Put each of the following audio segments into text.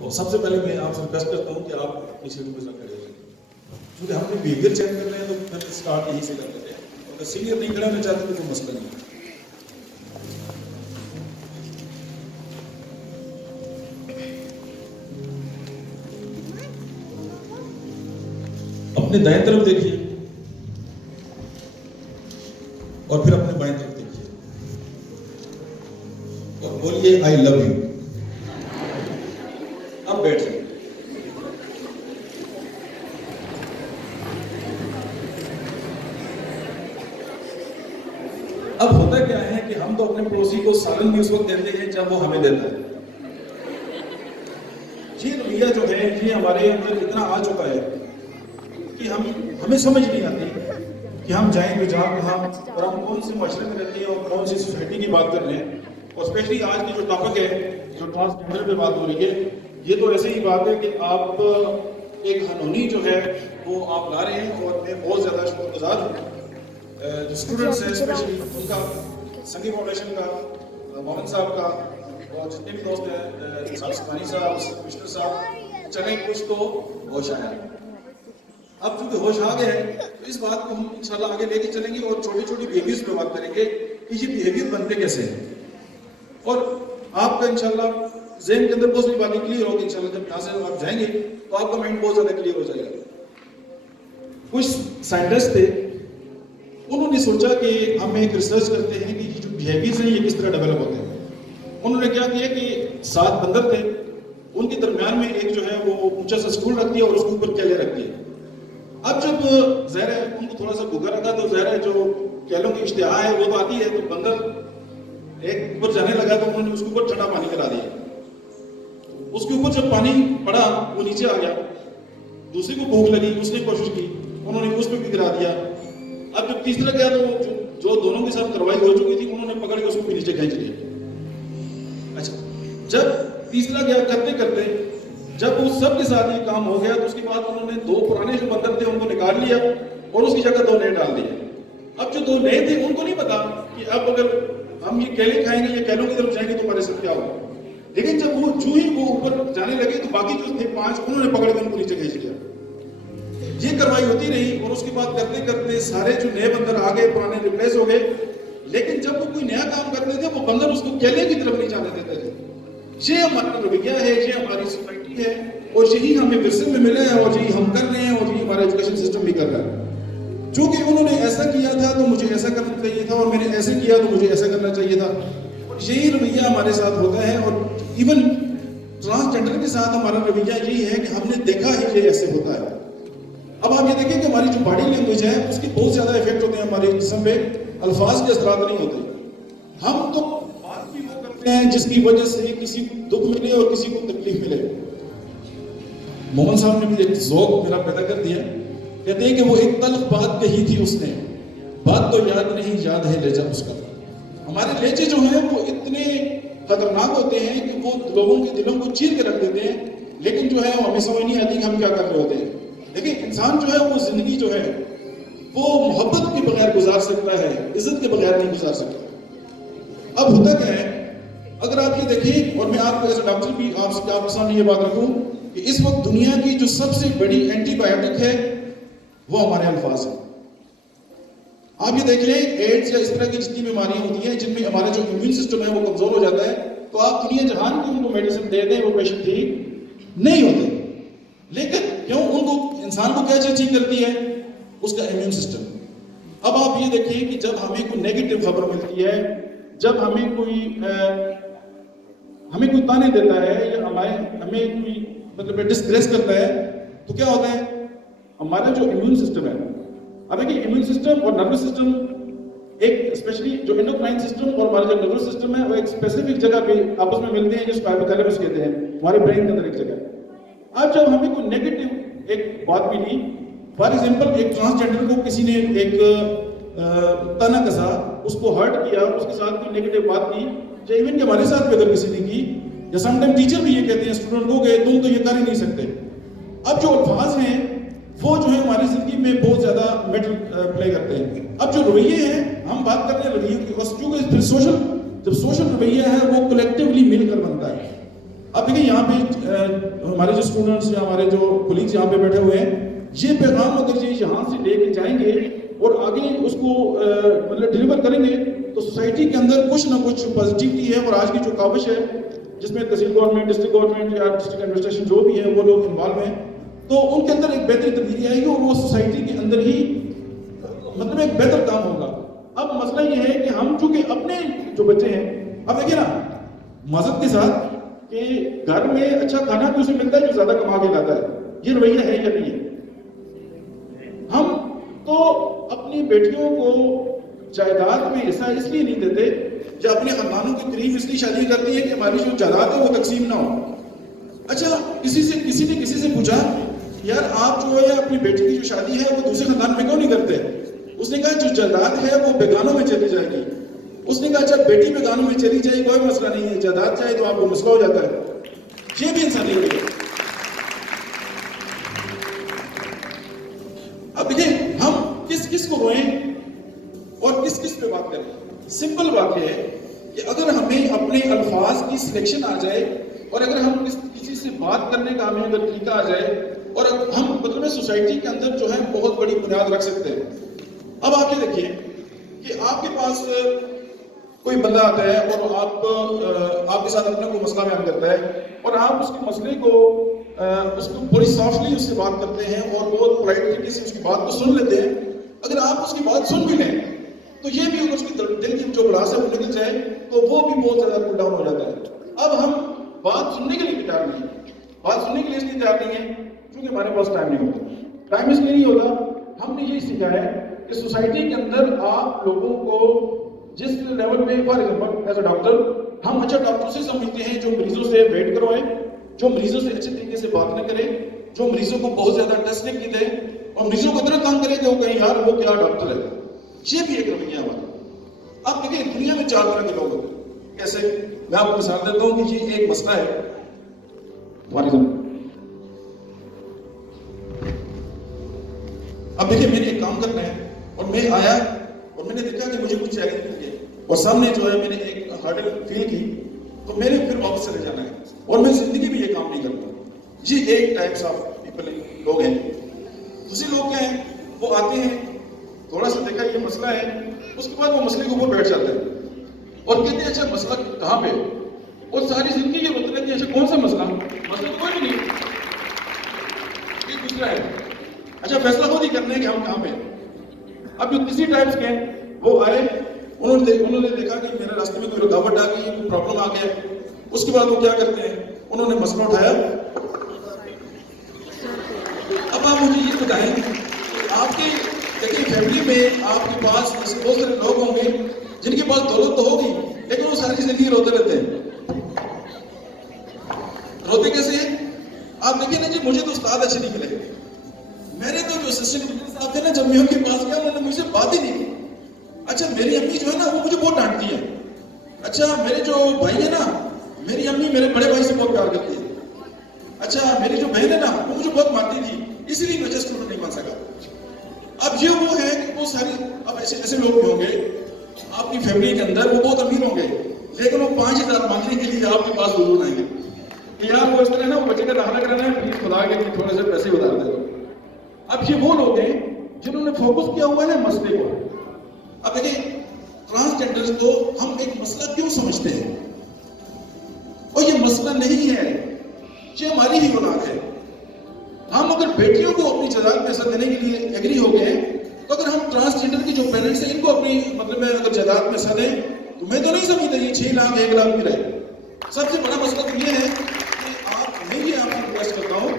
تو سب سے پہلے میں آپ سے ریکویسٹ کرتا ہوں کہ آپ اپنی سیٹوں پہ کھڑے ہو جائیں، کیونکہ ہم نے بیہیویئر چیک کر رہے ہیں تو پھر اسٹارٹ یہیں سے کر لیتے ہیں. اگر سینئر نہیں کھڑا ہونا چاہتے تو کوئی مسئلہ نہیں. اپنے دائیں طرف دیکھیے اور پھر اپنے بائیں طرف دیکھیے اور بولیے آئی لو یو. اب بیٹھ جائیں. اب ہوتا کیا ہے کہ ہم تو اپنے پڑوسی کو سالن بھی اس وقت دیتے ہیں جب وہ ہمیں دیتا ہے. یہ رویہ جو ہے یہ ہمارے اندر اتنا آ چکا ہے کہ ہمیں سمجھ نہیں آتی کہ ہم جائیں تو جہاں کہاں اور ہم کون سے معاشرے میں رہتے ہیں اور کون سی سوسائٹی کی بات کر رہے ہیں. اور اسپیشلی آج کی جو ٹاپک ہے جو ٹرانسجینڈر پہ بات ہو رہی ہے یہ تو ایسے ہی بات ہے کہ آپ ایک قانونی جو ہے وہ آپ لا رہے ہیں. اور میں بہت زیادہ شکر گزار ہوں جو اسٹوڈنٹس ہیں اسپیشلی ان کا، سنگی فاؤنڈیشن کا، مومن صاحب کا اور جتنے بھی دوست ہیں، سکھانی صاحب، کمشنر صاحب، چلیں کچھ تو ہوش آیا. اب چونکہ ہوش آ گئے ہیں تو اس بات کو ہم انشاءاللہ آگے لے کے چلیں گے اور چھوٹی چھوٹی بیہیویئرز پہ بات کریں گے کہ یہ بیہیویئر بنتے کیسے ہیں. اور آپ کا انشاءاللہ ذہن کے اندر بہت سی باتیں کلیئر ہوگی. انشاءاللہ جب یہاں سے آپ جائیں گے تو آپ کا مائنڈ بہت زیادہ کلیئر ہو جائے گا. کچھ سائنٹسٹ تھے، انہوں نے سوچا کہ ہم ایک ریسرچ کرتے ہیں کہ یہ جو بیہیویئرز ہیں یہ کس طرح ڈیولپ ہوتے ہیں. انہوں نے کیا کیا کہ 7 بندر تھے، ان کے درمیان میں ایک جو ہے وہ اونچا سا اسٹول رکھ دیا اور اس کے اوپر کیلے رکھ دیے. اب جب ظاہر ہے ان کو تھوڑا سا بھوکا رکھا تو ظاہر ہے جو کیلوں کی اشتہا ہے وہ تو آتی ہے، تو بندر ایک اوپر جانے لگا تو انہوں نے اس کے اوپر ٹھنڈا پانی کرا دیا. اس کے اوپر جب پانی پڑا وہ نیچے آ گیا. دوسری کو بھوک لگی، اس نے کوشش کی، انہوں نے اس پہ بھی گرا دیا. اب جب تیسرا گیا تو جو دونوں کے ساتھ کارروائی ہو چکی تھی انہوں نے پکڑ کے اس کو بھی نیچے کھینچ لیا. اچھا، جب تیسرا گیا کرتے کرتے جب اس سب کے ساتھ یہ کام ہو گیا تو اس کے بعد انہوں نے 2 پرانے جو بندر تھے ان کو نکال لیا اور اس کی جگہ 2 نئے ڈال دیے. اب جو 2 نئے تھے ان کو نہیں پتا کہ اب اگر ہم یہ کیلے کھائیں گے یا کیلوں کی طرف جائیں گے تو ہمارے ساتھ کیا ہوگا. لیکن جب وہ جو ہی وہ اوپر جانے لگے تو باقی جو تھے 5 انہوں نے پکڑ کے ان کو نیچے کھینچ لیا. یہ کارروائی ہوتی رہی اور اس کے بعد کرتے کرتے سارے جو نئے بندر آ گئے، پرانے ریپلیس ہو گئے. لیکن جب وہ کوئی نیا کام کرتے تھے وہ بندر اس کو کیلے کی طرف نہیں جانے دیتے تھے. یہ ہمارا رویہ ہے، یہ ہماری سوسائٹی ہے اور یہی ہمیں ورثے میں ملا ہے اور یہی ہم کر رہے ہیں اور یہی ہمارا ایجوکیشن سسٹم بھی کر رہا ہے. چونکہ انہوں نے ایسا کیا تھا تو مجھے ایسا کرنا چاہیے تھا اور میں نے ایسے کیا تو مجھے ایسا کرنا چاہیے تھا. اور یہی رویہ ہمارے ساتھ ہوتا ہے. اور ایون ٹرانسجینڈر کے ساتھ ہمارا رویہ یہی ہے کہ ہم نے دیکھا ہے یہ ایسے ہوتا ہے. اب آپ یہ دیکھیں کہ ہماری جو باڈی لینگویج ہے اس کے بہت زیادہ افیکٹ ہوتے ہیں ہمارے جسم پہ، الفاظ کے اثرات نہیں ہوتے. ہم تو بات بھی وہ کرتے ہیں جس کی وجہ سے کسی کو دکھ ملے اور کسی کو تکلیف ملے. مومن صاحب نے بھی ایک ذوق میرا پیدا کر دیا، کہتے ہیں کہ وہ ایک تلخ بات کہی تھی اس نے، بات تو یاد نہیں یاد ہے لہجہ اس کا. ہمارے لہجے جو ہیں وہ اتنے خطرناک ہوتے ہیں کہ وہ لوگوں کے دلوں کو چیر کے رکھ دیتے ہیں، لیکن جو ہے وہ ہمیں سمجھ نہیں آتی کہ ہم کیا کر رہے ہوتے ہیں. لیکن انسان جو ہے وہ زندگی جو ہے وہ محبت کے بغیر گزار سکتا ہے، عزت کے بغیر نہیں گزار سکتا. اب ہوتا کیا ہے، اگر آپ یہ دیکھیں اور میں آپ کو ایز اے ڈاکٹر بھی آپ کے سامنے یہ بات رکھوں کہ اس وقت دنیا کی جو سب سے بڑی اینٹی بایوٹک ہے وہ ہمارے الفاظ ہیں. آپ یہ دیکھ لیں ایڈز یا اس طرح کی جتنی بیماریاں ہوتی ہیں جن میں ہمارا جو امیون سسٹم ہے وہ کمزور ہو جاتا ہے، تو آپ دنیا جہان کی ان کو میڈیسن دے دیں وہ پیشنٹ ٹھیک نہیں ہوتے. لیکن کیوں؟ ان کو انسان کو کیا چیز ٹھیک کرتی ہے؟ اس کا امیون سسٹم. اب آپ یہ دیکھیں کہ جب ہمیں کوئی نیگیٹو خبر ملتی ہے، جب ہمیں کوئی تانے دیتا ہے یا ہمیں کوئی مطلب ڈسگریس کرتا ہے تو کیا ہوتا ہے؟ ہمارا جو امیون سسٹم ہے، اب دیکھیں امیون سسٹم اور نروس سسٹم ایک اسپیشلی جو انڈوکرائن سسٹم اور ہمارا جو نروس سسٹم ہے وہ ایک اسپیسیفک جگہ پہ آپس میں ملتے ہیں جس کو ہائپوتھیلیمس کہتے ہیں، ہمارے برین کے اندر ایک جگہ. اب جب ہمیں کوئی نیگیٹو ایک بات ملی، فار ایگزامپل ایک ٹرانسجینڈر کو کسی نے ایک تانا کسا، اس کو ہرٹ کیا، اس کے ساتھ کوئی نیگیٹو بات کی، یا ایون کہ ہمارے ساتھ بھی اگر کسی نے کی، یا سم ٹائم ٹیچر بھی یہ کہتے ہیں اسٹوڈنٹ کو کہ تم تو یہ کر ہی نہیں سکتے. اب جو الفاظ ہیں وہ جو ہے ہماری زندگی میں بہت زیادہ میٹر پلے کرتے ہیں. اب جو رویے ہیں، ہم بات کرتے ہیں رویے کی، چونکہ جب سوشل رویہ ہے وہ کلیکٹیولی مل کر بنتا ہے. اب دیکھیں یہاں پہ ہمارے جو اسٹوڈنٹس یا ہمارے جو کولیگز یہاں پہ بیٹھے ہوئے ہیں، یہ پیغام اگر یہ یہاں سے لے کے جائیں گے اور آگے اس کو مطلب ڈیلیور کریں گے تو سوسائٹی کے اندر کچھ نہ کچھ پازیٹیوٹی ہے. اور آج کی جو کاوش ہے جس میں تحصیل گورنمنٹ، ڈسٹرکٹ گورنمنٹ یا ڈسٹرکٹ ایڈمنسٹریشن جو بھی ہے وہ لوگ انوالو ہیں، تو ان کے اندر ایک بہتری تبدیلی آئے گی اور وہ سوسائٹی کے اندر ہی مطلب ایک بہتر کام ہوگا. اب مسئلہ یہ ہے کہ ہم چونکہ اپنے جو بچے ہیں، اب دیکھیں نا معذرت کے ساتھ کہ گھر میں اچھا کھانا بھی اسے ملتا ہے جو زیادہ کما کے لاتا ہے، یہ رویہ ہے یا نہیں ہے؟ ہم تو اپنی بیٹیوں کو جائیداد میں حصہ اس لیے نہیں دیتے یا اپنے خاندانوں کے قریب اس لیے شادی کرتی ہیں کہ ہماری جو جائیداد ہے وہ تقسیم نہ ہو. اچھا کسی نے کسی سے پوچھا یار آپ جو ہے اپنی بیٹی کی جو شادی ہے وہ دوسرے خاندان میں کیوں نہیں کرتے؟ اس نے کہا جو جائیداد ہے وہ بیگانوں میں چلی جائے گی. اس نے کہا اچھا بیٹی بیگانوں میں چلی جائے کوئی مسئلہ نہیں ہے، جائیداد چاہے تو آپ کو مسئلہ ہو جاتا ہے. یہ بھی انسانیت ہے. اب دیکھیں ہم کس کو روئیں اور کس پہ بات کریں. سمپل بات یہ ہے کہ اگر ہمیں اپنے الفاظ کی سلیکشن آ جائے اور اگر ہم کسی سے بات کرنے کا ہمیں اگر طریقہ آ جائے اور ہم مطلب سوسائٹی کے اندر جو ہے بہت بڑی بنیاد رکھ سکتے ہیں. اب آپ یہ دیکھیے کہ آپ کے پاس کوئی بندہ آتا ہے اور آپ کے ساتھ اپنا کوئی مسئلہ بیان کرتا ہے اور آپ اس کے مسئلے کو اس کو بڑی سافٹلی اس سے بات کرتے ہیں اور بہت پولائٹ طریقے سے اس کی بات کو سن لیتے ہیں. اگر آپ اس کی بات سن بھی لیں تو یہ بھی اگر اس کی دل کی جو بڑھاس ہے وہ نکل جائے تو وہ بھی بہت زیادہ کول ڈاؤن ہو جاتا ہے. اب ہم بات سننے کے لیے تیار نہیں ہیں، بات سننے کے لیے اس لیے تیار نہیں ہیں کیونکہ ہمارے پاس ٹائم نہیں ہوتا. ٹائم اس لیے نہیں ہوتا، ہم نے یہ سیکھا ہے کہ سوسائٹی کے اندر آپ لوگوں کو جس لیول پہ for example as a doctor ہم اچھا ڈاکٹر سے سمجھتے ہیں جو مریضوں سے ویٹ کروائیں، جو مریضوں سے اچھے طریقے سے بات نہ کرے، جو مریضوں کو بہت زیادہ ٹیسٹ نہیں دے اور مریضوں کو اتنا کام کرے کہ وہ کہیں یار وہ کیا ڈاکٹر ہے. یہ بھی ایک رویہ ہمارا. اب دیکھیں دنیا میں 4 طرح کے لوگ ہوتے ہیں. کیسے؟ میں آپ کو مثال دیتا ہوں کہ یہ ایک مسئلہ ہے ہماری زمین. اب دیکھیں میں نے ایک کام کرنا ہے اور میں آیا اور میں نے دیکھا کہ مجھے کچھ چیلنج مل گئے اور سامنے جو ہے میں نے ایک ہرڈل فیل کی تو میں نے پھر واپس چلے جانا ہے اور میں زندگی میں یہ کام نہیں کرتا. یہ ایک ٹائپس آف پیپل لوگ ہیں. دوسرے لوگ کیا ہیں؟ وہ آتے ہیں تھوڑا سا دیکھا یہ مسئلہ ہے اس کے بعد وہ مسئلے کے اوپر بیٹھ جاتے ہیں اور کہتے ہیں اچھا مسئلہ کہاں پہ، اور ساری زندگی یہ بتاتے ہیں کہ اچھا کون سا مسئلہ تو کوئی بھی نہیں، یہ دوسرا ہے. اچھا فیصلہ خود ہی کرنے ہیں کہ ہم کہاں پہ. اب جو کسی ٹائپس کے ہیں وہ آئے انہوں نے دیکھا کہ میرے راستے میں کوئی رکاوٹ آ گئی، کوئی پرابلم آ گیا. اس کے بعد وہ کیا کرتے ہیں؟ انہوں نے مسئلہ اٹھایا. اب آپ مجھے یہ بتائیں کہ آپ کے دیکھیں فیملی میں آپ کے پاس ایسے بہت سارے لوگ ہوں گے جن کے پاس دولت تو ہوگی لیکن وہ ساری زندگی روتے رہتے ہیں. روتے کیسے ہیں؟ آپ دیکھیں نا جی مجھے تو استاد اچھے نہیں ملے. میرے تو جو اسسٹنٹ صاحب تھے نا جب میں ان کے پاس گیا انہوں نے مجھ سے بات ہی نہیں کی. اچھا میری امی جو ہے نا وہ مجھے بہت ڈانٹتی ہے. اچھا میرے جو بھائی ہے نا میری امی میرے بڑے بھائی سے بہت پیار کرتی ہے. اچھا میری جو بہن ہے نا وہ مجھے بہت مارتی تھی اسی لیے میں اسٹوڈنٹ نہیں بن سکا. اب یہ وہ ہے کہ وہ ساری اب ایسے لوگ بھی ہوں گے آپ کی فیملی کے اندر وہ بہت امیر ہوں گے لیکن وہ 5000 مانگنے کے لیے آپ کے پاس ضرور آئیں گے کہ یار وہ اس طرح نا وہ بچے کا داخلہ کرانا ہے پلیز خدا کے لیے تھوڑے سے پیسے ادھار دے دو. اب یہ وہ لوگ ہیں جنہوں نے فوکس کیا ہوا ہے مسئلے کو. اب دیکھیں ٹرانسجینڈر کو ہم ایک مسئلہ کیوں سمجھتے ہیں اور یہ مسئلہ نہیں ہے، یہ ہماری ہی اولاد ہے. ہم اگر بیٹیوں کو اپنی جائیداد میں حصہ دینے کے لیے ایگری ہو گئے تو اگر ہم ٹرانسجینڈر کی جو پیرنٹس ہیں ان کو اپنی مطلب میں اگر جائیداد میں حصہ دیں تو میں تو نہیں سمجھتا یہ 6 لاکھ 1 لاکھ بھی رہے. سب سے بڑا مسئلہ تو یہ ہے کہ میں یہ آپ سے ریکویسٹ کرتا ہوں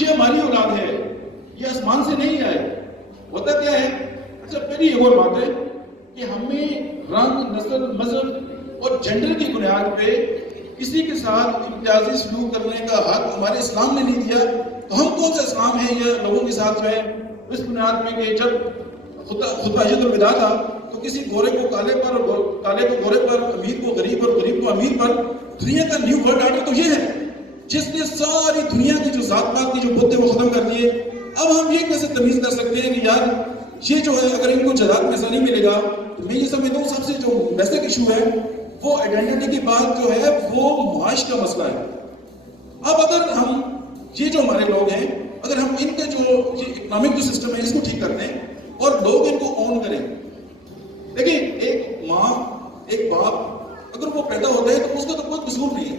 یہ ہماری اولاد ہے، یہ آسمان سے نہیں آئے. ہوتا کیا ہے؟ اچھا پہلی ایک اور بات ہے کہ ہمیں رنگ نسل مذہب اور جینڈر کی بنیاد پہ کسی کے ساتھ امتیازی سلوک کرنے کا حق ہمارے اسلام نے نہیں دیا. تو ہم کون سا اسلام ہے یا لوگوں کے ساتھ جو ہے اس بنیاد میں کہ جب خطبہ حجت الوداع تھا تو کسی گورے کو کالے پر اور کالے کو گورے پر، امیر کو غریب اور غریب کو امیر پر. دنیا کا نیو ورلڈ آرڈر تو یہ ہے جس نے ساری دنیا کی جو ذات پات کی جو بت ہے وہ ختم کر دیے. اب ہم یہ کیسے تمیز کر سکتے ہیں کہ یار یہ جو ہے اگر ان کو جائیداد میں ایسا نہیں ملے گا تو میں یہ سمجھتا ہوں سب سے جو بیسک ایشو ہے وہ آئیڈینٹی کی بات جو ہے وہ معاش کا مسئلہ ہے. اب اگر ہم یہ جو ہمارے لوگ ہیں، اگر ہم ان کا جو یہ اکنامک جو سسٹم ہے اس کو ٹھیک کر دیں اور لوگ ان کو آن کریں. دیکھیں ایک ماں ایک باپ اگر وہ پیدا ہوتا ہے تو اس کا تو کوئی قصور نہیں ہے.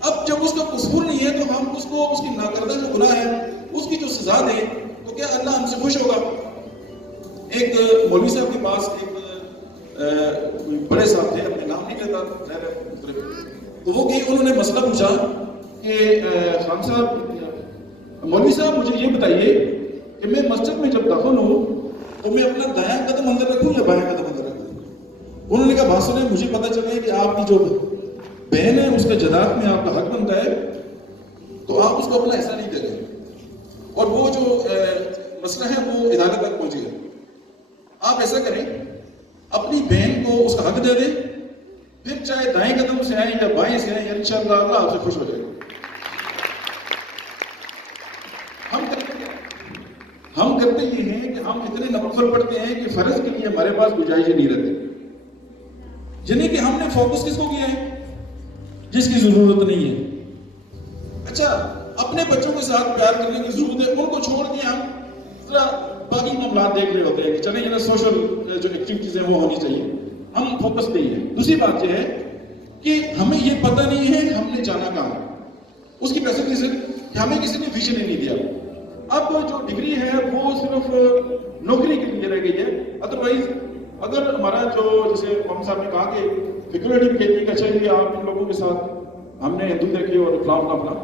اب جب اس کا قصور نہیں ہے تو ہم اس کو اس کی ناکردہ جو گناہ ہے اس کی جو سزا دیں تو کیا اللہ ہم سے خوش ہوگا؟ ایک مولوی صاحب کے پاس ایک بڑے صاحب تھے، اپنے نام نہیں لیتا، تو وہ کہ انہوں نے مسئلہ پوچھا کہ خان صاحب مولوی صاحب مجھے یہ بتائیے کہ میں مسجد میں جب داخل ہوں تو میں اپنا دایاں قدم اندر رکھوں یا بایاں قدم اندر رکھوں؟ انہوں نے کہا بات سنیں، مجھے پتہ چلا کہ آپ کی جو بہن ہے اس کے جداد میں آپ کا حق بنتا ہے تو آپ اس کو اپنا ایسا نہیں دے گے اور وہ جو مسئلہ ہے وہ عدالت تک پہنچے گا. آپ ایسا کریں اپنی بہن کو اس کا حق دے دیں، پھر چاہے دائیں قدم سے آئیں یا بائیں سے آئیں، انشاءاللہ اللہ آپ سے خوش ہو جائے گا. ہم کرتے یہ ہیں کہ ہم اتنے نفل پڑھتے ہیں کہ فرض کے لیے ہمارے پاس گنجائش نہیں رہتی، یعنی کہ ہم نے فوکس کس کو کیا ہے؟ جس کی ضرورت نہیں ہے. اچھا اپنے بچوں کے ساتھ پیار کرنے کی ضرورت ہے، ان کو چھوڑ کے ہم ذرا باقی معاملات دیکھ رہے ہوتے ہیں کہ چلیں یہ سوشل جو ایکٹیویٹیز ہیں وہ ہونی چاہیے، ہم فوکس پہ ہی ہیں. دوسری بات یہ ہے کہ ہمیں یہ پتہ نہیں ہے ہم نے جانا کہاں ہے. اس کی بیسک ریزن کہ ہمیں کسی نے ویژن ہی نہیں دیا. اب جو ڈگری ہے وہ صرف نوکری کے لیے رہ گئی ہے. ادروائز اگر ہمارا جو جیسے محمد صاحب نے کہا کہ فیکولٹی بھی کہتی ہے کہ اچھا یہ آپ ان لوگوں کے ساتھ ہم نے ہندو دیکھے اور فلاں فلاں فلاں،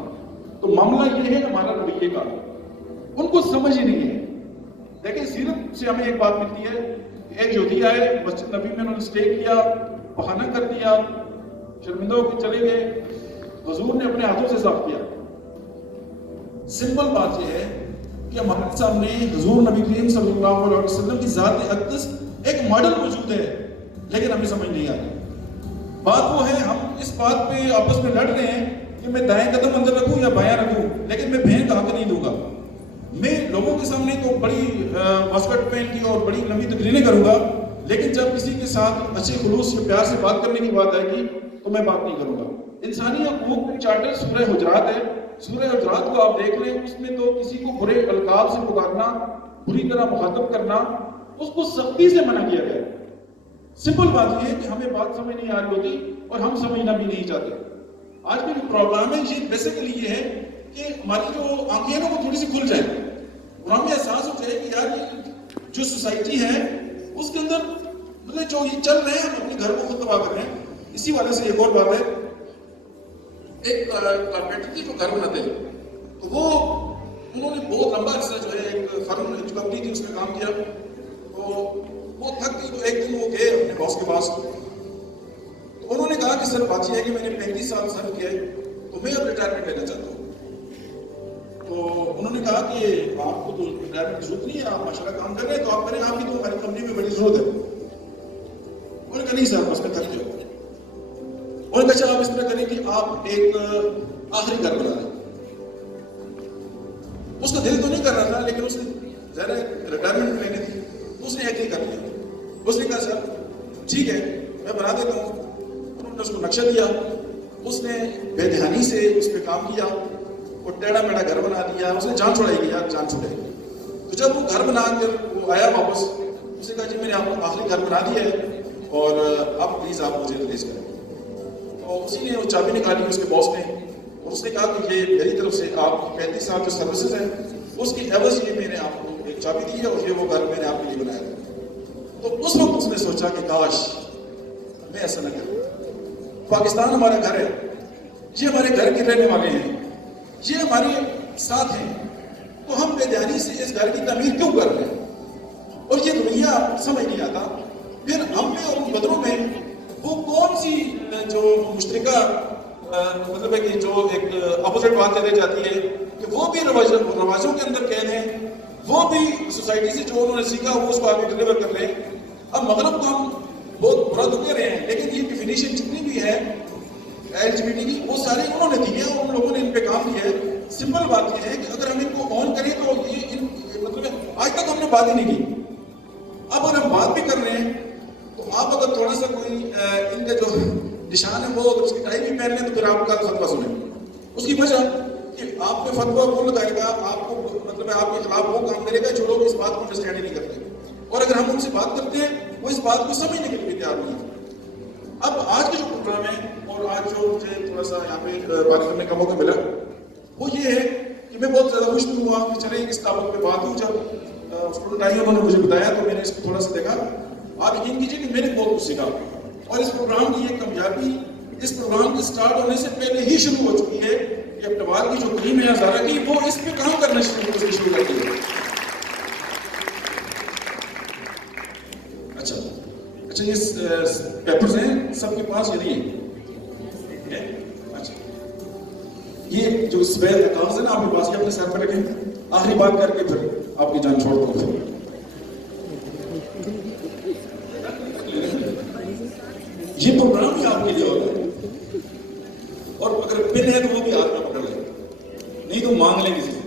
تو معاملہ یہ ہے ہمارا رویے کا، ان کو سمجھ ہی نہیں ہے. دیکھیں سیرت سے ہمیں ایک بات ملتی ہے کہ ایک یہودی آئے مسجد نبی میں انہوں نے اسٹے کیا، بہانہ کر دیا، شرمندہ ہو کے چلے گئے، حضور نے اپنے ہاتھوں سے صاف کیا. سمپل بات یہ ہے کہ ہمارے سامنے حضور نبی کریم صلی اللہ علیہ وسلم کی ذات اقدس ایک ماڈل موجود ہے، لیکن ہمیں سمجھ نہیں آ رہی. بات وہ ہے ہم اس بات پہ آپس میں لڑ رہے ہیں کہ میں دائیں قدم اندر رکھوں یا بایاں رکھوں، لیکن میں بہن کا حق نہیں دوں گا. میں لوگوں کے سامنے تو بڑی واسکٹ پہن کی اور بڑی لمبی تقریریں کروں گا، لیکن جب کسی کے ساتھ اچھے خلوص یا پیار سے بات کرنے کی بات آئے گی تو میں بات نہیں کروں گا. انسانی حقوق چارٹر سورہ حجرات ہے، سورہ حجرات کو آپ دیکھ لیں، اس میں تو کسی کو برے القاب سے پکارنا، بری طرح مخاطب کرنا، اس کو سختی سے منع کیا گیا ہے. سمپل بات یہ ہے کہ ہمیں بات سمجھ نہیں آ رہی ہوتی اور ہم سمجھنا بھی نہیں چاہتے. آج کا جو پرابلم ہے یہ بیسیکلی یہ ہے کہ ہماری جو آنکھیں ہیں نا وہ تھوڑی سی کھل جائیں اور ہمیں احساس ہو جائے کہ یار یہ جو سوسائٹی ہے اس کے اندر مطلب جو یہ چل رہے ہیں ہم اپنے گھر کو خود تباہ کر رہے ہیں. اسی والے سے ایک اور بات ہے، ایک کارپینٹر تھی جو گھر بناتے ہیں، تو وہ انہوں نے بہت لمبا عرصہ جو ہے ایک فرم جو کمپنی تھی اس میں کام کیا، تو وہ تھک گئی. تو ایک دن وہ گئے اپنے باس کے پاس، تو انہوں نے کہا کہ سر بات یہ ہے کہ میں نے 35 سال سرو کیا ہے تو میں اب ریٹائرمنٹ لینا چاہتا ہوں. تو انہوں نے کہا کہ آپ کو تو ریٹائرمنٹ کی ضرورت نہیں ہے، آپ ماشاءاللہ کام کر رہے ہیں تو آپ کریں، آپ کی تو ہماری کمپنی میں بڑی ضرورت ہے. انہوں نے کہا نہیں سر بس میں تھک گیا. انہوں نے کہا آپ اس طرح کریں کہ آپ ایک آخری گھر بنا لیں. اس کا دل تو نہیں کر رہا تھا لیکن اس نے ظاہر ریٹائرمنٹ لینے تھی تو اس نے ایک ہی کر لیا. اس نے کہا سر ٹھیک ہے میں بنا دیتا ہوں. انہوں نے اس کو نقشہ دیا، اس نے بے دھیانی سے اس پہ کام کیا اور ٹیڑھا میڑھا گھر بنا دیا. اس نے جان چھوڑائی گیا، جان چھوڑائی. تو جب وہ گھر بنا کر وہ آیا واپس، اس نے کہا جی میں نے آپ کو آخری گھر بنا دیا ہے اور اب پلیز آپ مجھے ریلیز کریں. تو اسی نے وہ چابی نکالی اس کے باس نے اور اس نے کہا کہ یہ میری طرف سے آپ کی 35 سال جو سروسز ہیں اس کی عوض یہ میں نے آپ کو ایک چابی دی ہے اور یہ وہ گھر میں نے آپ کے لیے بنایا ہے. تو اس وقت اس نے سوچا کہ کاش میں ایسا نہ کروں. پاکستان ہمارا گھر ہے، یہ ہمارے گھر کے رہنے والے ہیں، یہ ہمارے ساتھ ہیں، تو ہم بے دھیانی سے اس گھر کی تعمیر کیوں کر رہے ہیں؟ اور یہ دنیا سمجھ نہیں آتا. پھر ہم میں اور ان بدروں میں وہ کون سی جو مشترکہ مطلب ہے کہ جو ایک اپوزٹ بات رہ جاتی ہے کہ وہ بھی رواجوں کے اندر قید ہیں، وہ بھی سوسائٹی سے جو انہوں نے سیکھا وہ اس کو آگے ڈلیور کر رہے ہیں. اب مغرب کو ہم بہت برا تو کہہ رہے ہیں لیکن یہ ڈیفینیشن جتنی بھی ہے LGBT کی وہ ساری انہوں نے دی ہے اور ان لوگوں نے ان پہ کام کیا ہے. سمپل بات یہ ہے کہ اگر ہم ان کو آن کریں تو یہ مطلب آج تک ہم نے بات ہی نہیں کی. اب اگر ہم بات بھی کر رہے ہیں تو آپ اگر تھوڑا سا کوئی ان کا جو نشان ہے وہ اگر اس کی ٹائی بھی پہن لیں تو پھر آپ کا فتویٰ سنیں. اس کی وجہ کہ آپ پہ فتویٰ وہ لگائے گا، آپ کو مطلب آپ کے خلاف وہ کام کرے گا جو لوگ اس بات کو انڈرسٹینڈ نہیں کرتے، اور اگر ہم ان سے بات کرتے ہیں وہ اس بات کو سمجھنے کے لیے تیار نہیں۔ اب آج کے جو پروگرام ہے اور آج جو مجھے تھوڑا سا یہاں پہ بات کرنے کا موقع ملا وہ یہ ہے کہ میں بہت زیادہ خوش ہوا کہ چلے اس ٹاپک پہ بات ہوں۔ جب اسٹوڈنٹ آئی انہوں نے مجھے بتایا تو میں نے اس کو تھوڑا سا دیکھا، آپ یقین کیجیے کہ میں نے بہت کچھ سیکھا، اور اس پروگرام کی یہ کامیابی اس پروگرام کے سٹارٹ ہونے سے پہلے ہی شروع ہو چکی ہے کہ اب ٹوال کی جو ٹیم ہے ہزارہ کی وہ اس پہ کام کرنا شروع کر دی ہے۔ اچھا یہ پیپرز ہیں سب کے پاس یا نہیں ہے؟ اچھا یہ جو سفید کاغذ ہے نا آپ کے پاس، یہ اپنے سر پر رکھیں، آخری بات کر کے پھر آپ کی جان چھوڑ دو۔ یہ پروگرام بھی آپ کے لیے ہوتا ہے، اور اگر پن ہے تو وہ بھی ہاتھ میں پکڑ لیں، نہیں تو مانگ لیں کسی سے۔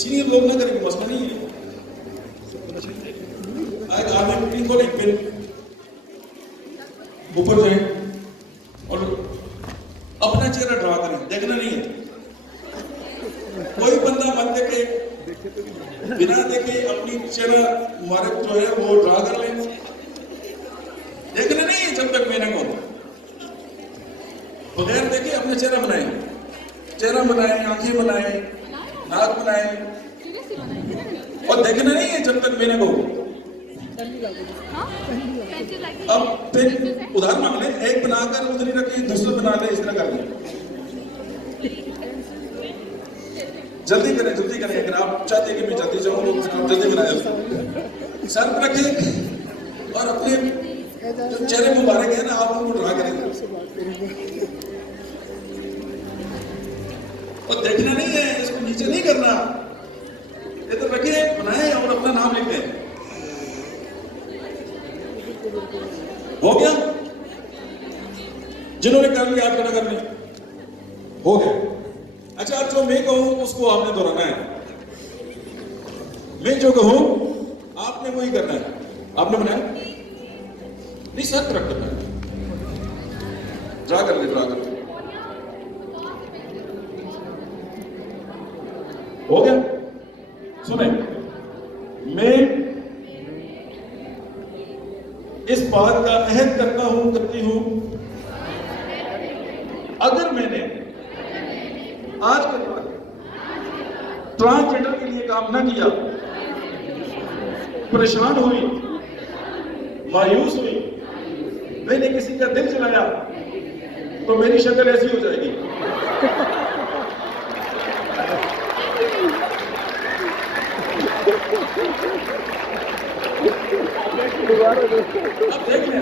سینئر لوگ نہ کریں، مسئلہ نہیں ہے۔ آپ کو ایک پن اوپر جائیں اور اپنا چہرہ ڈرا کریں، دیکھنا نہیں ہے۔ کوئی بندہ مت دیکھے، بنا دیکھے اپنی چہرہ مبارک جو ہے وہ ڈرا کر لیں، دیکھنا نہیں ہے جب تک میں نہ کہوں۔ بغیر دیکھے اپنا چہرہ بنائیں، چہرہ بنائیں، آنکھیں بنائیں، ناک بنائیں، اور دیکھنا نہیں ہے جب تک میں نہ کہوں۔ اب پھر ادھر مانگ لیں، ایک بنا کر ادھر ہی رکھیں، دوسرا بنا لیں، اس طرح کر لیں۔ جلدی کریں اگر آپ چاہتے ہیں کہ میں جلدی جاؤں تو جلدی بنائیں۔ سر پہ رکھیں اور اپنے جو چہرے مبارک ہیں نا آپ ان کو ڈرا کریں، اور دیکھنا نہیں ہے، اس کو نیچے نہیں کرنا، ادھر رکھیں، بنائیں اور اپنا نام لکھ دیں۔ ہو گیا؟ جنہوں نے کر لیا آپ کیا کرنے ہو گیا۔ اچھا اب جو میں کہوں اس کو آپ نے دہرانا ہے، میں جو کہوں آپ نے وہی کرنا ہے۔ آپ نے بنایا نہیں، سر رکھ کرنا ہے، ڈرا کر لیں، ڈرا کر لیں۔ ہو گیا؟ سنیں، میں اس بات کا عہد کرتی ہوں اگر میں نے آج کے بعد ٹرانسجنڈر کے لیے کام نہ کیا، پریشان ہوئی، مایوس ہوئی، میں نے کسی کا دل جلایا تو میری شکل ایسی ہو جائے گی۔ اب دیکھ لیں،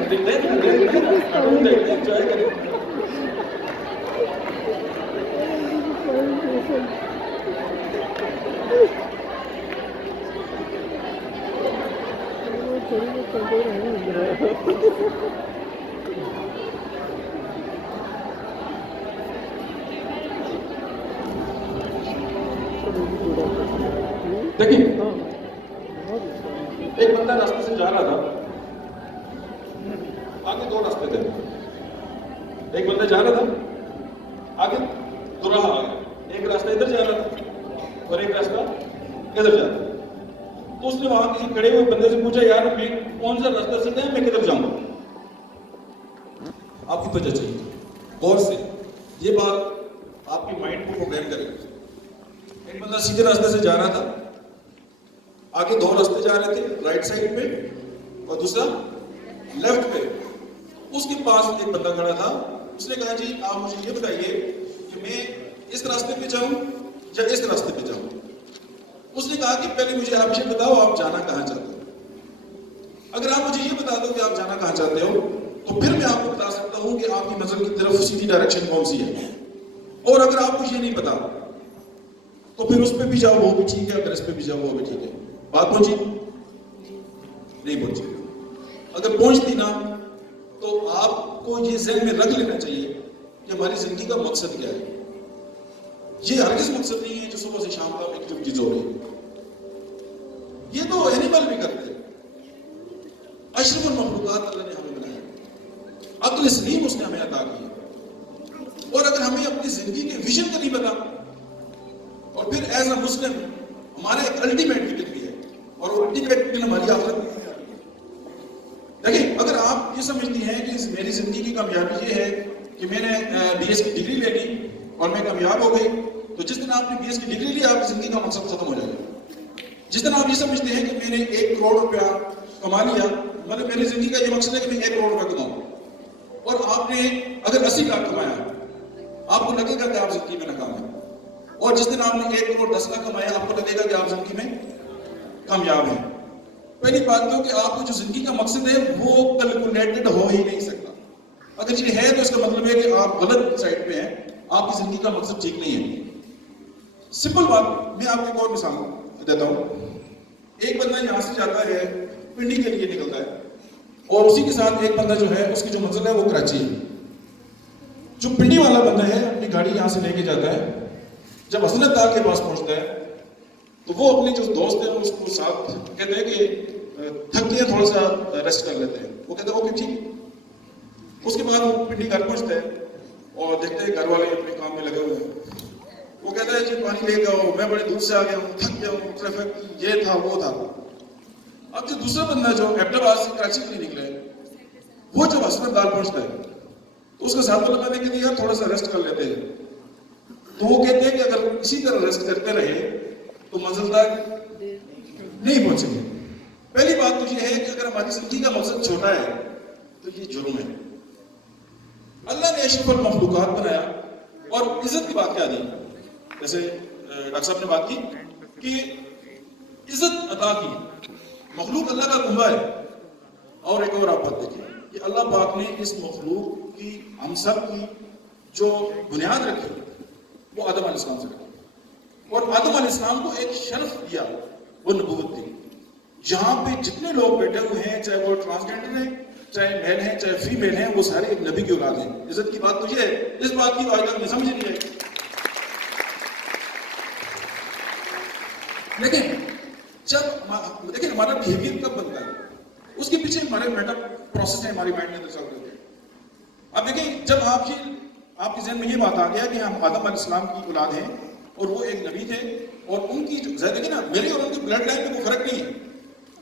انجوائے کریں۔ دیکھیں ایک بندہ راستے سے جا رہا تھا، آگے دو راستے تھے، ایک بندہ جا رہا تھا، آگے دو راہ آ گیا، ایک راستہ ادھر جا رہا تھا اور ایک راستہ ادھر جا رہا تھا۔ تو اس نے وہاں کسی کھڑے ہوئے بندے سے پوچھا، یار میں کون سا راستہ سیدھا ہے، میں کدھر جاؤں گا؟ آپ کی توجہ چاہیے، غور سے یہ بات آپ کی مائنڈ کو پروگرام کرے گا۔ ایک بندہ سیدھے راستے سے جا رہا تھا، آگے دو راستے جا رہے تھے، رائٹ سائڈ پہ اور دوسرا لیفٹ پہ۔ اس کے پاس ایک بندہ کھڑا تھا، اس نے کہا جی آپ مجھے یہ بتائیے کہ میں اس راستے پہ جاؤں یا اس راستے پہ جاؤں؟ اس نے کہا کہ پہلے مجھے آپ یہ بتاؤ آپ جانا کہاں چاہتے ہو؟ اگر آپ مجھے یہ بتا دو کہ آپ جانا کہاں چاہتے ہو تو پھر میں آپ کو بتا سکتا ہوں کہ آپ کی نظر کی طرف سیدھی ڈائریکشن کون سی ہے، اور اگر آپ کو یہ نہیں پتا تو پھر اس پہ بھی جاؤ وہ بھی ٹھیک ہے، اگر اس پہ بھی جاؤ وہ بھی ٹھیک ہے۔ بات پہنچی؟ نہیں پہنچی۔ اگر پہنچتی نا تو آپ کو یہ ذہن میں رکھ لینا چاہیے کہ ہماری زندگی کا مقصد کیا ہے۔ یہ ہرگز مقصد نہیں ہے جو صبح سے شام کا ایکٹیویٹیز ہو رہی ہے، یہ تو اینیمل بھی کرتے ہیں۔ اشرف المخلوقات اللہ نے ہمیں بنایا، عقل سلیم اس نے ہمیں عطا زندگی کے ویژن کا نہیں پتا. اور پھر ایز اے مسلم ہمارے ایک الٹیمیٹ ویژن بھی ہے, اور وہ الٹیمیٹ ویژن ہماری آخرت میں ہے. دیکھیں, اگر آپ یہ سمجھتی ہیں کہ میری زندگی کی کامیابی یہ ہے کہ میں نے BS کی ڈگری لے لی اور میں کامیاب ہو گئی, تو جس دن آپ نے BS کی ڈگری لی آپ کی زندگی کا مقصد ختم ہو جائے گا. جس دن آپ یہ سمجھتے ہیں کہ میں نے 1 کروڑ روپیہ کما لیا, مطلب میری زندگی کا یہ مقصد ہے کہ میں 1 کروڑ روپیہ کماؤں, اور آپ نے اگر 80 لاکھ کمایا آپ کو لگے گا کہ آپ زندگی میں ناکام ہیں. اور جس دن آپ نے 1 کروڑ 10 لاکھ کمایا آپ کو لگے گا کہ آپ زندگی میں کامیاب ہیں. پہلی بات تو کہ آپ کو جو زندگی کا مقصد ہے وہ کیلکولیٹڈ ہو ہی نہیں سکتا. اگر یہ ہے تو اس کا مطلب ہے کہ آپ غلط سائڈ پہ ہیں, آپ کی زندگی کا مقصد ٹھیک نہیں ہے. سمپل بات, میں آپ کو ایک اور مثال دیتا ہوں. ایک بندہ یہاں سے جاتا ہے, پنڈی کے لیے نکلتا ہے, اور اسی کے ساتھ ایک بندہ جو ہے اس کی جو منزل ہے وہ کراچی ہے. جو پنڈی والا بندہ ہے اپنی گاڑی یہاں سے لے کے جاتا ہے, جب حسنت دار کے پاس پہنچتا ہے تو وہ اپنے جو دوست ہیں اس کو ساتھ کہتے ہیں کہ تھک گئے تھوڑا سا ریسٹ کر لیتے ہیں. وہ کہتے ہیں اوکے ٹھیک. اس کے بعد وہ پنڈی گھر پہنچتا ہے اور دیکھتے ہیں گھر والے اپنے کام میں لگے ہوئے ہیں. وہ کہتا ہے جی پانی لے کے آؤ, میں بڑے دور سے آ گیا ہوں, تھک گیا ہوں, ٹریفک یہ تھا وہ تھا. اب جو دوسرا بندہ جو ایبٹ آباد سے کراچی کے لیے نکلے, وہ جب ہسپتال پہنچتا ہے تو اس کا ساتھ والا بندہ کہتے ہیں یار تھوڑا سا ریسٹ کر لیتے ہیں. تو وہ کہتے ہیں کہ اگر اسی طرح ریسٹ کرتے رہے تو منزل تک نہیں پہنچیں گے. پہلی بات تو یہ ہے کہ اگر ہماری زندگی کا مقصد چھوٹا ہے تو یہ جرم ہے. اللہ نے اشرف المخلوقات بنایا اور عزت کی بات کیا دی, جیسے ڈاکٹر صاحب نے بات کی کہ عزت عطا کی. مخلوق اللہ کا کنبہ ہے. اور ایک اور آپ بات دیکھیں کہ اللہ پاک نے اس مخلوق کی, ہم سب کی جو بنیاد رکھی وہ آدم علیہ السلام سے رکھی, اور آدم علیہ السلام کو ایک شرف دیا, وہ نبوت دی. جہاں پہ جتنے لوگ بیٹھے ہوئے ہیں, چاہے وہ ٹرانسجینڈر ہیں, چاہے میل ہیں, چاہے فیمیل ہیں, وہ سارے ایک نبی کی اولاد ہیں. عزت کی بات تو یہ ہے, اس بات کی آج تک میں سمجھ نہیں ہے. لیکن جب دیکھیں ہمارا بیہیویئر کب بنتا ہے, اس کے پیچھے ہمارے میٹا پروسیس ہے, ہماری مائنڈ میں چل رہے ہیں. اب دیکھیں جب آپ کے ذہن میں یہ بات آ گیا کہ ہم آدم علیہ السلام کی اولاد ہیں اور وہ ایک نبی تھے, اور ان کی جو دیکھیں نا میری اور ان کی بلڈ لائن میں کوئی فرق نہیں ہے,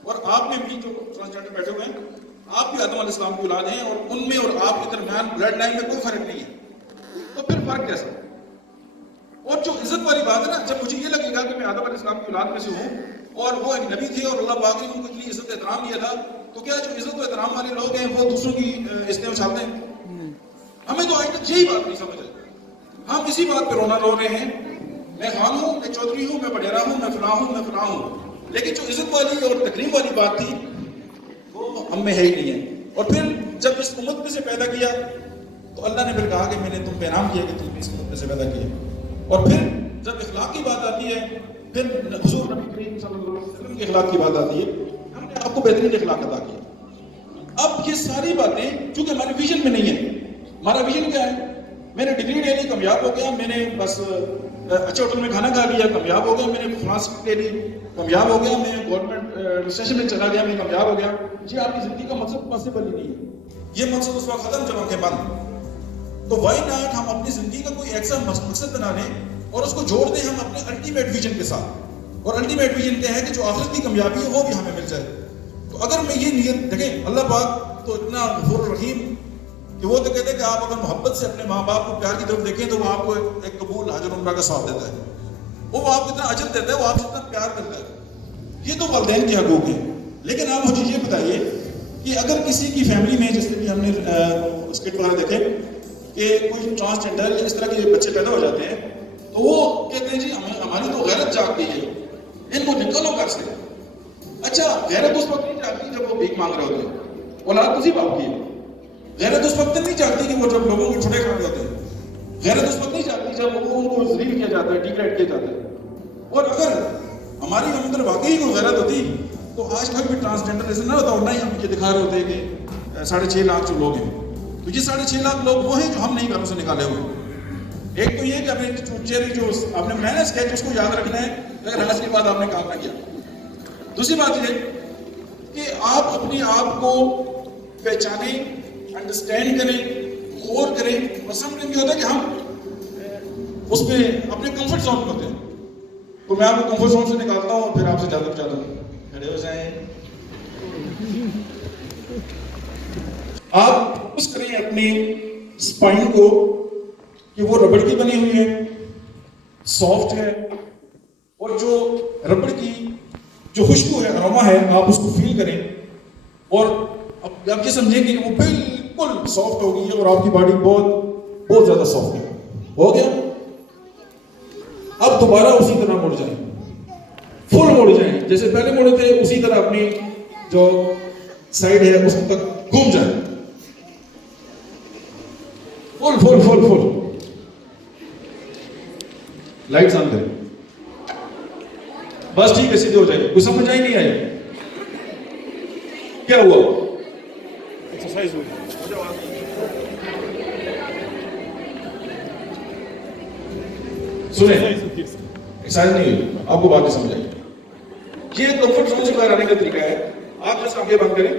اور آپ نے بھی جو ٹرانسجینڈر بیٹھے ہوئے ہیں آپ بھی آدم علیہ السلام کی اولاد ہیں, اور ان میں اور آپ کے درمیان بلڈ لائن میں کوئی فرق نہیں ہے. تو پھر فرق کیسا؟ اور جو عزت والی بات ہے نا, جب مجھے یہ لگے گا کہ میں آدم علیہ السلام کی اولاد میں سے ہوں اور وہ ایک نبی تھے اور اللہ پاک نے ان کو اتنی عزت احترام دیا تھا, تو کیا جو عزت و احترام والے لوگ ہیں وہ دوسروں کی عزتیں اچھالتے ہیں؟ ہمیں تو آج تک یہی بات نہیں سمجھ آئی. ہم اسی بات پہ رونا رو رہے ہیں, میں خان ہوں, میں چودھری ہوں, میں بڈیرا ہوں, میں فلاں ہوں, میں فلاں ہوں, لیکن جو عزت والی اور تکریم والی بات تھی وہ ہم میں ہے ہی نہیں ہے. اور پھر جب اس امت میں سے پیدا کیا تو اللہ نے پھر کہا کہ میں نے تم پہ انعام کیا کہ تم اس امت میں سے پیدا کیا. اور پھر جب اخلاق کی بات آتی ہے, پھر حضور نبی کریم صلی اللہ علیہ وسلم کے اخلاق کی بات آتی ہے, ہم نے آپ کو بہترین اخلاق عطا کیا. اب یہ ساری باتیں چونکہ ہمارے ویژن میں نہیں ہے. ہمارا ویژن کیا ہے؟ میں نے ڈگری لے لی, کامیاب ہو گیا, میں نے بس اچھے ہوٹل میں کھانا کھا لیا, کامیاب ہو گیا, میں نے فلاں سیٹ لے لی, کامیاب ہو گیا, میں گورنمنٹ ریسیشن میں چلا گیا, میں کامیاب ہو گیا. یہ آپ کی زندگی کا مقصد پاسبل ہی نہیں ہے. یہ مقصد اس وقت ختم جب آنکھیں بند. تو وائی ناٹ ہم اپنی زندگی کا کوئی ایسا مقصد بنا لیں اور اس کو جوڑ دیں ہم اپنے الٹیمیٹ ویژن کے ساتھ. اور الٹیمیٹ ویژن کیا ہے کہ جو آخرت کی کامیابی ہے وہ بھی ہمیں مل جائے. تو اگر میں یہ نیت دیکھیں, اللہ پاک تو اتنا غفور الرحیم کہ وہ تو کہتے ہیں کہ آپ اگر محبت سے اپنے ماں باپ کو پیار کی طرف دیکھیں تو وہ آپ کو ایک قبول حج عمرہ کا ثواب دیتا ہے. وہ آپ کو اتنا اجر دیتا ہے, وہ آپ سے اتنا پیار کرتا ہے. یہ تو والدین کے حقوق ہیں. لیکن آپ مجھے یہ بتائیے کہ اگر کسی کی فیملی میں, جیسے کہ ہم نے اسکٹ وغیرہ دیکھے کہ کوئی ٹرانسجینڈر یا اس طرح کے بچے پیدا ہو جاتے ہیں تو وہ کہتے ہیں جی ہماری تو غیرت جاگ گئی ہے, ان کو نکالو گھر سے. اچھا غیرت اس وقت نہیں جاگتی جب وہ بھیک مانگ رہے ہوتے ہیں, اولاد اسی باپ کی ہے. غیرت اس وقت نہیں جاگتی کہ وہ جب لوگوں کو چھوٹے کھڑے ہوتے ہیں. غیرت اس وقت نہیں جاگتی جب ان کو ذلیل کیا جاتا ہے, ڈیگریڈ کیا جاتا ہے. اور اگر ہماری اندر واقعی کوئی غیرت ہوتی تو آج کل بھی ٹرانسجینڈر ایسے نہ ہوتا, اور نہ ہی ہم یہ دکھا رہے ہوتے کہ 6.5 لاکھ جو لوگ ہیں. تو یہ 6.5 لاکھ لوگ وہ ہیں جو ہم نہیں گھروں سے نکالے ہوئے. ایک تو یہ کہ اپنے چہرے جو آپ نے میں نے اسکیچ اس کو یاد رکھنا ہے, اگر آج کے بعد آپ نے کام نہ کیا. دوسری بات یہ کہ آپ اپنے آپ کو پہچانیں, انڈرسٹینڈ کریں, غور کریں. اور سمجھیں یہ ہوتا ہے کہ ہم اس میں اپنے کمفرٹ زون میں ہوتے ہیں. تو میں آپ کو کمفرٹ زون سے نکالتا ہوں اور پھر آپ سے زیادہ چاہتا ہوں کھڑے ہو جائیں. آپ فوکس کریں اپنی اسپائن کو کہ وہ ربڑ کی بنی ہوئی ہے, سافٹ ہے, اور جو ربڑ کی جو خوشبو ہے, اروما ہے, آپ اس کو فیل کریں اور آپ یہ سمجھیں کہ وہ بالکل سافٹ ہو گئی ہے اور آپ کی باڈی بہت زیادہ سافٹ ہے. ہو گیا. اب دوبارہ اسی طرح مڑ جائیں, فل مڑ جائیں, جیسے پہلے مڑے تھے اسی طرح اپنی جو سائڈ ہے اس تک گھوم جائیں. فل فل فل فل لائٹس آن کریں. بس ٹھیک ہے, سیدھے ہو جائے. کوئی سمجھ آئی نہیں آئی کیا ہوا؟ ایکسرسائز ہوئی. سنیں, ایکسرسائز نہیں ہوئی, آپ کو بات نہیں سمجھ آئی. یہ کمفرٹ زون سے باہر آنے کا طریقہ ہے. آپ جس آنکھیں بند کریں,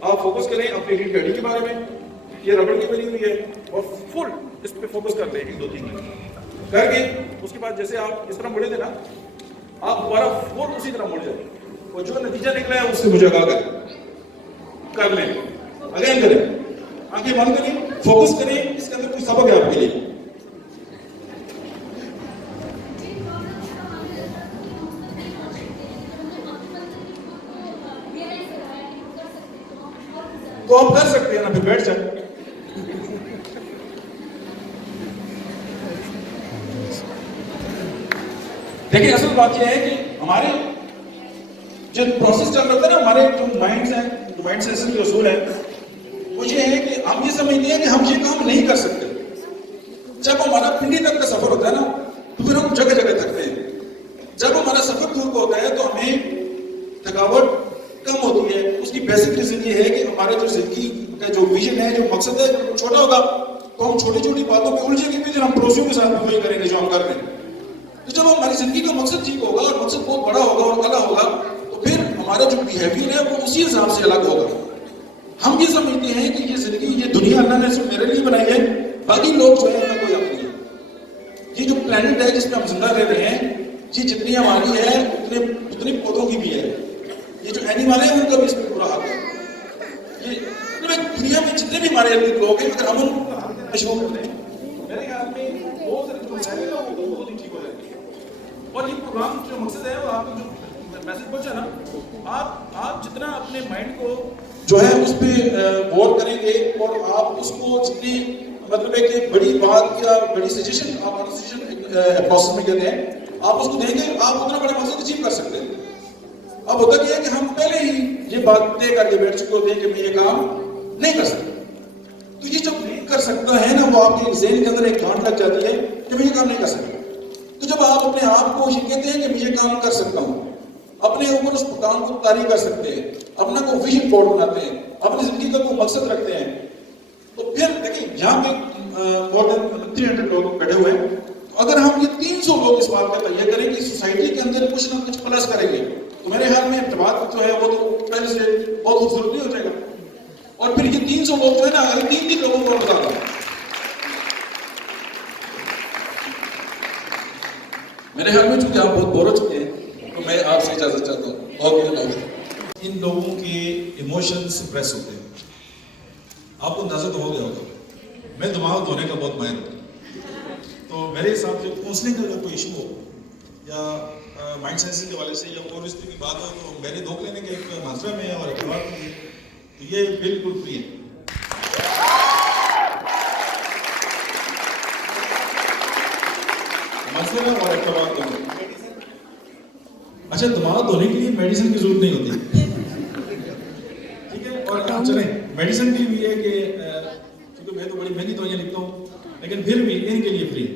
آپ فوکس کریں اپنی ریڑھ کی ہڈی کے بارے میں, یہ ربڑ کی بنی ہوئی ہے, اور فل اس پہ فوکس کر لیں 1 2 3 کر کے. اس کے بعد جیسے آپ اس طرح مڑے تھے نا, آپ دوبارہ فل اسی طرح مڑ جائیں اور جو نتیجہ نکلا ہے اس سے مجھے آگاہ کر لیں. اگین کریں, آنکھیں بند کریں, فوکس کریں. اس کے اندر کوئی سبق ہے آپ کے لیے. تو آپ کر سکتے ہیں نا, پھر بیٹھ جائیں. دیکھیں اصل بات یہ ہے کہ ہمارے جو پروسیس چل رہا ہے نا, ہمارے جو مائنڈس ہیں, جو مائنڈ سیٹس کے اصول ہیں, وہ یہ ہے کہ ہم یہ سمجھتے ہیں کہ ہم یہ کام نہیں کر سکتے. جب ہمارا پنڈی تک کا سفر ہوتا ہے نا, تو پھر ہم جگہ جگہ تھکتے ہیں. جب ہمارا سفر دور کا ہوتا ہے تو ہمیں تھکاوٹ کم ہوتی ہے. اس کی بیسک ریزن یہ ہے کہ ہمارا جو زندگی کا جو ویژن ہے, جو مقصد ہے, چھوٹا ہوگا تو ہم چھوٹی چھوٹی باتوں پہ الجھیں گے, پھر ہم پڑوسیوں کے ساتھ وہی کریں گے جو ہم کر رہے ہیں. تو جب ہماری زندگی کا مقصد ٹھیک ہوگا اور مقصد بہت بڑا ہوگا اور اعلیٰ ہوگا, تو پھر ہمارا جو بیہیویئر ہے وہ اسی حساب سے الگ ہوگا. ہم یہ سمجھتے ہیں کہ یہ زندگی, یہ دنیا اللہ نے صرف میرے لیے بنائی ہے, باقی لوگ جو ہے کوئی حق نہیں. یہ جو پلانٹ ہے جس پہ ہم زندہ رہ رہے ہیں, یہ جتنی ہماری ہے اتنی پودوں کی بھی ہے. یہ جو اینیمل ہے ان کا بھی اس میں پورا حق ہے. یہ دنیا میں جتنے بھی ہمارے لوگ ہیں, اگر ہم ان کو حق دینا شروع کر دیں, میرے خیال میں بہت سارے جو مسائل ہیں وہ بہت ہی ٹھیک ہو جائیں گے. اور یہ پروگرام جو مقصد ہے, وہ آپ کو جو میسج پہنچا نا, آپ جتنا اپنے مائنڈ کو جو ہے اس پہ غور کریں گے, اور آپ اس کو جتنی مطلب ہے کہ بڑی بات یا بڑی سجیشن, آپ سجیشن پروسیس میں کہتے ہیں, آپ اس کو دیں گے, آپ اتنا بڑا مقصد اچیو کر سکتے ہیں. اب ہوتا کیا ہے کہ ہم پہلے ہی یہ بات طے کر کے بیٹھ چکے ہوتے ہیں کہ میں یہ کام نہیں کر سکتا. تو یہ جب نہیں کر سکتا ہے نا, وہ آپ کے ذہن کے اندر ایک گانٹ لگ جاتی ہے کہ میں یہ کام نہیں کر سکتا. تو جب آپ اپنے آپ کو یہ کہتے ہیں کہ میں یہ کام کر سکتا ہوں, اپنے اوپر اس کام کو طاری کر سکتے ہیں, اپنا کو ویژن بورڈ بناتے ہیں, اپنی زندگی کا کوئی مقصد رکھتے ہیں, تو پھر دیکھیں یہاں پہ مور دین 300 لوگ بیٹھے ہوئے ہیں. تو اگر ہم یہ 300 لوگ اس بات کا تیار کریں کہ سوسائٹی کے اندر کچھ نہ کچھ پلس کریں گے, تو میرے خیال میں ارتباط جو ہے وہ تو پہلے سے بہت خوبصورت نہیں ہو جائے گا. اور پھر یہ 300 لوگ جو ہے نا, اگر 3 لوگوں کو بتا دوں, میرے خیال میں چونکہ آپ بہت بور ہو چکے ہیں, تو میں آپ سے اجازت چاہتا ہوں. ان لوگوں کے ایموشن سپریس ہوتے ہیں. آپ کو اندازہ تو ہو گیا ہوگا, میں دماغ دھونے کا بہت ماہر ہوں. تو میرے حساب سے کاؤنسلنگ کا اگر کوئی ایشو ہو یا مائنڈ سائنس کے حوالے سے یا اور اس طرح کی بات ہو, تو میرے دھوکھ لینے کے ایک منصوبہ میں ہے اور اعتبار میں ہے, تو یہ بالکل فری ہے. منصوبہ اور اعتبار دونوں. اچھا, دماغ دھونے کے لیے میڈیسن کی ضرورت نہیں ہوتی, ٹھیک ہے. اور چلیں, میڈیسن کے لیے ہے کہ چونکہ میں تو بڑی مہنگی دوائیاں لکھتا ہوں, لیکن پھر بھی ان کے لیے فری.